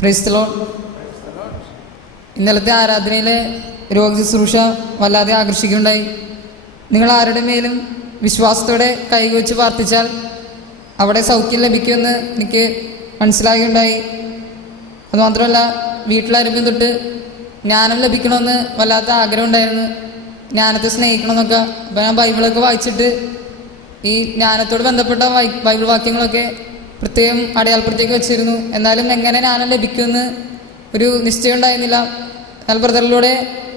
Praise the Lord. ഇന്നലത്തെ ആരാധനയിലെ രോഗശുശ്രൂഷ വല്ലാതെ ആകർഷിക്കുകയുണ്ടായി. നിങ്ങൾ ആരുടെ മേലും വിശ്വാസത്തോടെ കൈവച്ച് പ്രാർത്ഥിച്ചാൽ അവിടെ സൗഖ്യം ലഭിക്കുമെന്ന് എനിക്ക് മനസ്സിലാകുകയുണ്ടായി. അതുമാത്രമല്ല, വീട്ടിലാരംഭം തൊട്ട് ജ്ഞാനം ലഭിക്കണമെന്ന് വല്ലാത്ത ആഗ്രഹം ഉണ്ടായിരുന്നു. ജ്ഞാനത്തെ സ്നേഹിക്കണമെന്നൊക്കെ. അപ്പോൾ ഞാൻ ബൈബിളൊക്കെ വായിച്ചിട്ട് ഈ ജ്ഞാനത്തോട് ബന്ധപ്പെട്ട ബൈബിൾ വാക്യങ്ങളൊക്കെ പ്രത്യേകം അടയാളപ്പെടുത്തേക്ക് വെച്ചിരുന്നു. എന്നാലും എങ്ങനെ ജ്ഞാനം ലഭിക്കുമെന്ന് ഒരു നിശ്ചയം ഉണ്ടായിരുന്നില്ല. എന്നാൽ ബ്രദറിലൂടെ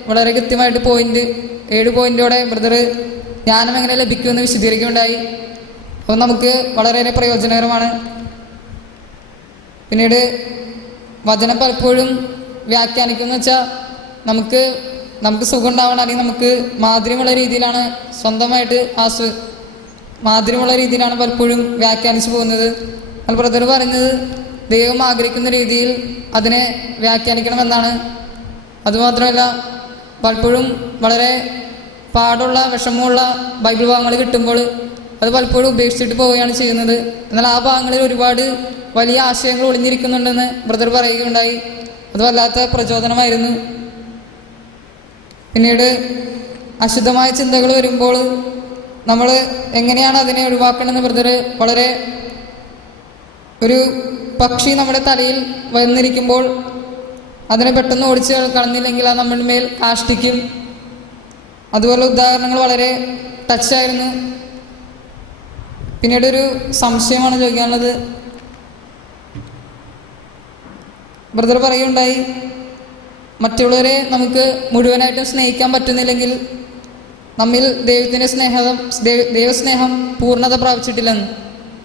വളരെ കൃത്യമായിട്ട് 7 പോയിന്റോടെ ബ്രദർ ജ്ഞാനം എങ്ങനെ ലഭിക്കുമെന്ന് വിശദീകരിക്കുകയുണ്ടായി. അപ്പോൾ നമുക്ക് വളരെയേറെ പ്രയോജനകരമാണ്. പിന്നീട് വചനം പലപ്പോഴും വ്യാഖ്യാനിക്കുന്നത് വെച്ചാൽ നമുക്ക് സുഖം ഉണ്ടാവണം, അല്ലെങ്കിൽ നമുക്ക് മാധുര്യമുള്ള രീതിയിലാണ് സ്വന്തമായിട്ട് മാധുര്യമുള്ള രീതിയിലാണ് പലപ്പോഴും വ്യാഖ്യാനിച്ചു പോകുന്നത്. എന്നാൽ ബ്രദർ പറയുന്നത് ദൈവം ആഗ്രഹിക്കുന്ന രീതിയിൽ അതിനെ വ്യാഖ്യാനിക്കണമെന്നാണ്. അതുമാത്രമല്ല, പലപ്പോഴും വളരെ പാടുള്ള വിഷമമുള്ള ബൈബിൾ ഭാഗങ്ങൾ കിട്ടുമ്പോൾ അത് പലപ്പോഴും ഉപേക്ഷിച്ചിട്ട് പോവുകയാണ് ചെയ്യുന്നത്. എന്നാൽ ആ ഭാഗങ്ങളിൽ ഒരുപാട് വലിയ ആശയങ്ങൾ ഒളിഞ്ഞിരിക്കുന്നുണ്ടെന്ന് ബ്രദർ പറയുകയുണ്ടായി. അത് വല്ലാത്ത പ്രചോദനമായിരുന്നു. പിന്നീട് അശുദ്ധമായ ചിന്തകൾ വരുമ്പോൾ നമ്മൾ എങ്ങനെയാണ് അതിനെ ഒഴിവാക്കണമെന്ന് ബ്രദർ വളരെ ഒരു പക്ഷി നമ്മുടെ തലയിൽ വന്നിരിക്കുമ്പോൾ അതിനെ പെട്ടെന്ന് ഓടിച്ച് കളഞ്ഞില്ലെങ്കിൽ അത് നമ്മുടെ മേൽ കാഷ്ടിക്കും. അതുപോലെ ഉദാഹരണങ്ങൾ വളരെ ടച്ചായിരുന്നു. പിന്നീടൊരു സംശയമാണ് ചോദിക്കാനുള്ളത്. ബ്രദർ പറയുകയുണ്ടായി, മറ്റുള്ളവരെ നമുക്ക് മുഴുവനായിട്ടും സ്നേഹിക്കാൻ പറ്റുന്നില്ലെങ്കിൽ നമ്മിൽ ദൈവസ്നേഹം പൂർണ്ണത പ്രാപിച്ചിട്ടില്ലെന്ന്.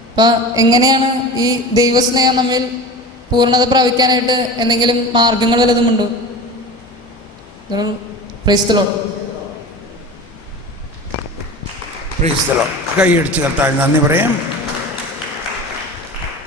അപ്പം എങ്ങനെയാണ് ഈ ദൈവസ്നേഹം നമ്മിൽ പൂർണ്ണത പ്രാപിക്കാനായിട്ട് എന്തെങ്കിലും മാർഗങ്ങൾ വല്ലതുമുണ്ടോ? Praise the Lord. Praise the Lord. കൈയടിച്ച് കർത്താവിന് നന്ദി പറയാം.